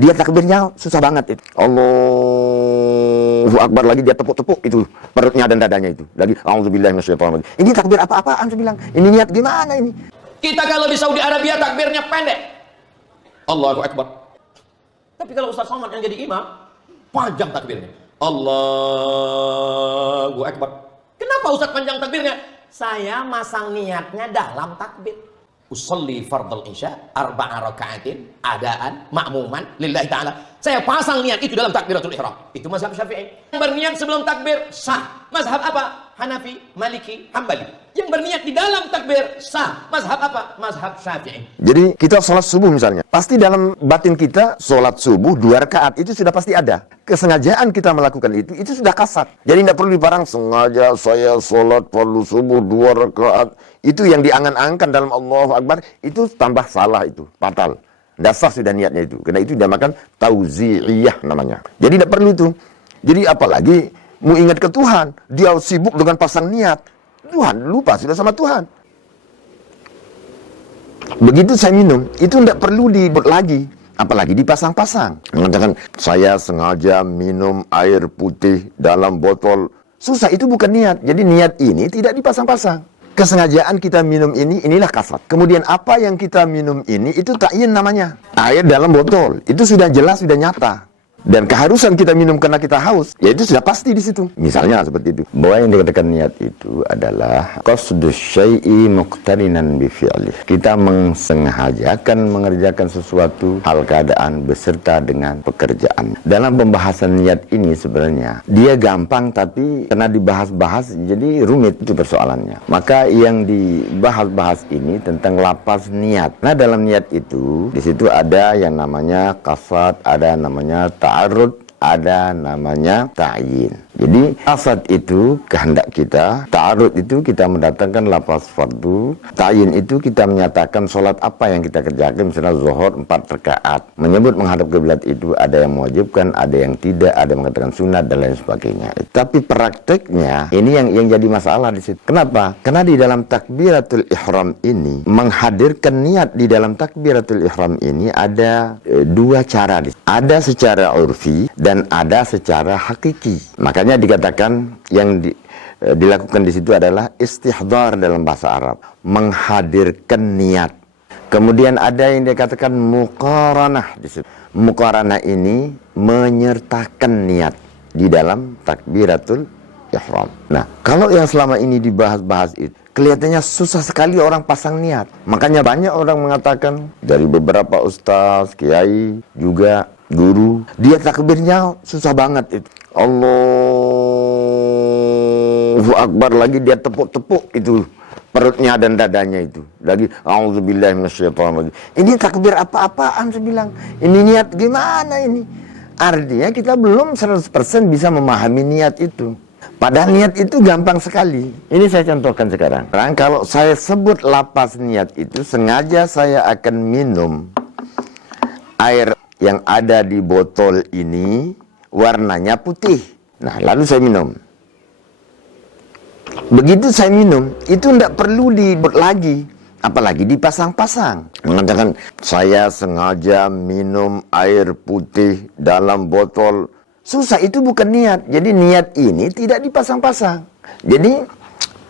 Dia takbirnya susah banget itu. Allahu Akbar, lagi dia tepuk-tepuk itu perutnya dan dadanya itu. Lagi auzubillahi minasyaitonir rajim. Ini takbir apa-apaan saya bilang. Ini niat gimana ini? Kita kalau di Saudi Arabia takbirnya pendek. Allahu Akbar. Tapi kalau Ustaz Somad yang jadi imam, panjang takbirnya. Allahu Akbar. Kenapa Ustaz panjang takbirnya? Saya masang niatnya dalam takbir. Usolli fardal isya arba'a raka'atin adaan ma'muman lillahi ta'ala. Saya pasang niat itu dalam takbiratul ihram. Itu mazhab Syafi'i. Yang berniat sebelum takbir sah. Mazhab apa? Hanafi, Maliki, Hambali. Yang berniat di dalam takbir sah. Mazhab apa? Mazhab Syafi'i. Jadi kita sholat subuh misalnya, pasti dalam batin kita sholat subuh 2 rakaat itu sudah pasti ada. Kesengajaan kita melakukan itu sudah kasat. Jadi tidak perlu diparang, sengaja saya sholat fardu subuh 2 rakaat. Itu yang diangan-angankan dalam Allahu Akbar, itu tambah salah, itu fatal. Dasar sudah niatnya itu. Karena itu dinamakan tauzi'iyah namanya. Jadi tidak perlu itu. Jadi apalagi mau ingat ke Tuhan, dia sibuk dengan pasang niat. Tuhan lupa sudah sama Tuhan. Begitu saya minum, itu tidak perlu dibuat lagi, apalagi dipasang-pasang. Mengatakan saya sengaja minum air putih dalam botol. Susah, itu bukan niat. Jadi niat ini tidak dipasang-pasang. Kesengajaan kita minum ini, inilah kasat. Kemudian apa yang kita minum ini, itu ta'yin namanya. Air dalam botol, itu sudah jelas, sudah nyata. Dan keharusan kita minum karena kita haus, ya itu sudah pasti di situ. Misalnya seperti itu. Bahwa yang dikatakan niat itu adalah qasdus syai'i muqtarinan bi fi'lih. Kita mengsengajakan mengerjakan sesuatu hal keadaan beserta dengan pekerjaan. Dalam pembahasan niat ini sebenarnya dia gampang, tapi karena dibahas-bahas jadi rumit itu persoalannya. Maka yang dibahas-bahas ini tentang lafaz niat. Nah, dalam niat itu di situ ada yang namanya qasad, ada namanya ta'arud, ada namanya ta'yin. Jadi qasad itu kehendak kita, ta'arud itu kita mendatangkan lafaz fardu, ta'yin itu kita menyatakan sholat apa yang kita kerjakan, misalnya zuhur 4 rakaat. Menyebut menghadap kiblat itu ada yang mewajibkan, ada yang tidak, ada yang mengatakan sunat dan lain sebagainya. Tapi prakteknya ini yang jadi masalah di situ. Kenapa? Karena di dalam takbiratul ihram ini, menghadirkan niat di dalam takbiratul ihram ini ada 2 cara. Ada secara urfi dan ada secara hakiki. Makanya dikatakan yang dilakukan di situ adalah istihdar dalam bahasa Arab, menghadirkan niat. Kemudian ada yang dikatakan muqaranah di situ. Muqaranah ini menyertakan niat di dalam takbiratul ihram. Nah, kalau yang selama ini dibahas-bahas itu kelihatannya susah sekali orang pasang niat. Makanya banyak orang mengatakan, dari beberapa ustaz, kiai, juga guru, dia takbirnya susah banget itu. Allahu Akbar, lagi dia tepuk-tepuk itu perutnya dan dadanya itu. Lagi auzubillahi minasyaitonir rajim. Ini takbir apa-apaan saya bilang. Ini niat gimana ini? Artinya kita belum 100% bisa memahami niat itu. Padahal niat itu gampang sekali. Ini saya contohkan sekarang. Kalau saya sebut lapas niat itu, sengaja saya akan minum air yang ada di botol ini warnanya putih. Nah, lalu saya minum. Begitu saya minum, itu tidak perlu dibuat lagi, apalagi dipasang-pasang. Mengatakan saya sengaja minum air putih dalam botol. Susah, itu bukan niat. Jadi niat ini tidak dipasang-pasang. Jadi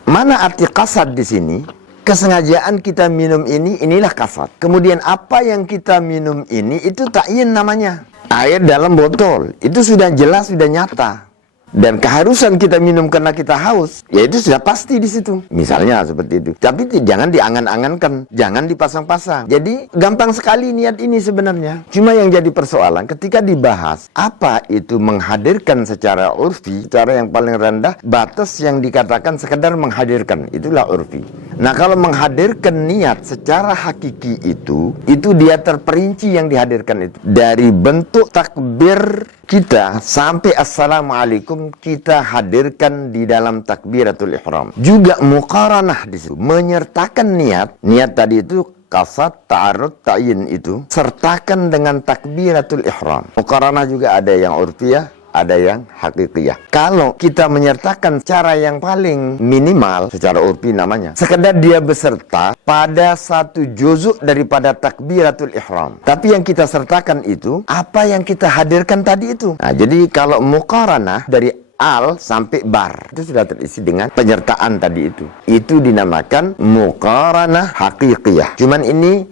mana arti qasad di sini? Kesengajaan kita minum ini, inilah qasad. Kemudian apa yang kita minum ini, itu ta'yin namanya. Air dalam botol, itu sudah jelas, sudah nyata. Dan keharusan kita minum karena kita haus, ya itu sudah pasti di situ. Misalnya seperti itu. Tapi jangan diangan-angankan, jangan dipasang-pasang. Jadi gampang sekali niat ini sebenarnya. Cuma yang jadi persoalan ketika dibahas apa itu menghadirkan secara urfi, cara yang paling rendah, batas yang dikatakan sekedar menghadirkan, itulah urfi. Nah, kalau menghadirkan niat secara hakiki itu dia terperinci yang dihadirkan itu. Dari bentuk takbir kita sampai assalamualaikum kita hadirkan di dalam takbiratul ihram. Juga muqaranah di situ, menyertakan niat. Niat tadi itu qasad, ta'arud, ta'yin itu sertakan dengan takbiratul ihram. Muqaranah juga ada yang urfiyah, ada yang hakikiyah. Kalau kita menyertakan cara yang paling minimal secara urfi namanya, sekedar dia beserta pada satu juzuk daripada takbiratul ihram. Tapi yang kita sertakan itu apa yang kita hadirkan tadi itu. Nah, jadi kalau muqaranah dari al sampai bar itu sudah terisi dengan penyertaan tadi itu. Itu dinamakan muqaranah hakikiyah. Cuman ini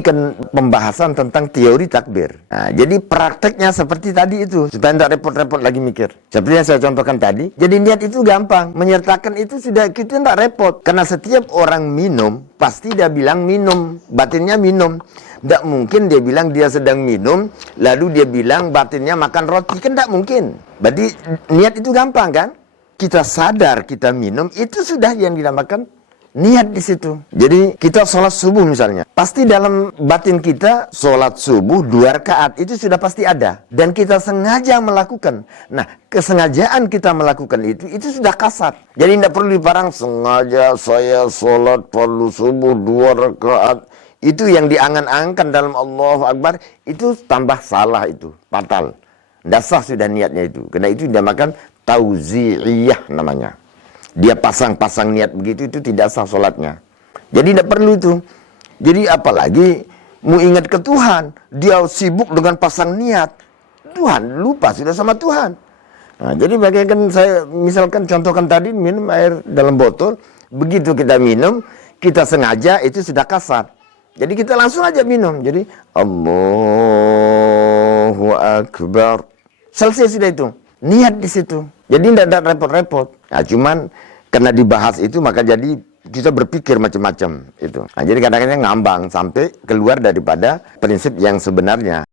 kan pembahasan tentang teori takbir. Nah, jadi prakteknya seperti tadi itu. Supaya tidak repot-repot lagi mikir. Seperti yang saya contohkan tadi. Jadi niat itu gampang. Menyertakan itu sudah kita tidak repot. Karena setiap orang minum, pasti dia bilang minum. Batinnya minum. Tidak mungkin dia bilang dia sedang minum, lalu dia bilang batinnya makan roti. Kan tidak mungkin. Berarti niat itu gampang kan? Kita sadar kita minum, itu sudah yang dinamakan niat di situ. Jadi kita sholat subuh misalnya, pasti dalam batin kita sholat subuh 2 rakaat itu sudah pasti ada, dan kita sengaja melakukan. Nah, kesengajaan kita melakukan itu sudah kasat. Jadi tidak perlu diparang sengaja saya sholat fardu subuh 2 rakaat. Itu yang diangan-angankan dalam Allahu Akbar itu tambah salah, itu fatal. Tidak sah sudah niatnya itu. Karena itu dinamakan tauzi'iyah namanya. Dia pasang-pasang niat begitu, itu tidak sah sholatnya. Jadi tidak perlu itu. Jadi apalagi mau ingat ke Tuhan, dia sibuk dengan pasang niat. Tuhan lupa sudah sama Tuhan. Nah, jadi bagaikan saya misalkan contohkan tadi minum air dalam botol, begitu kita minum, kita sengaja itu sudah kasar. Jadi kita langsung aja minum. Jadi Allahu Akbar. Selesai sudah itu. Niat di situ. Jadi tidak ada repot-repot. Nah, cuman karena dibahas itu maka jadi kita berpikir macam-macam itu. Nah, jadi kadang-kadang ngambang sampai keluar daripada prinsip yang sebenarnya.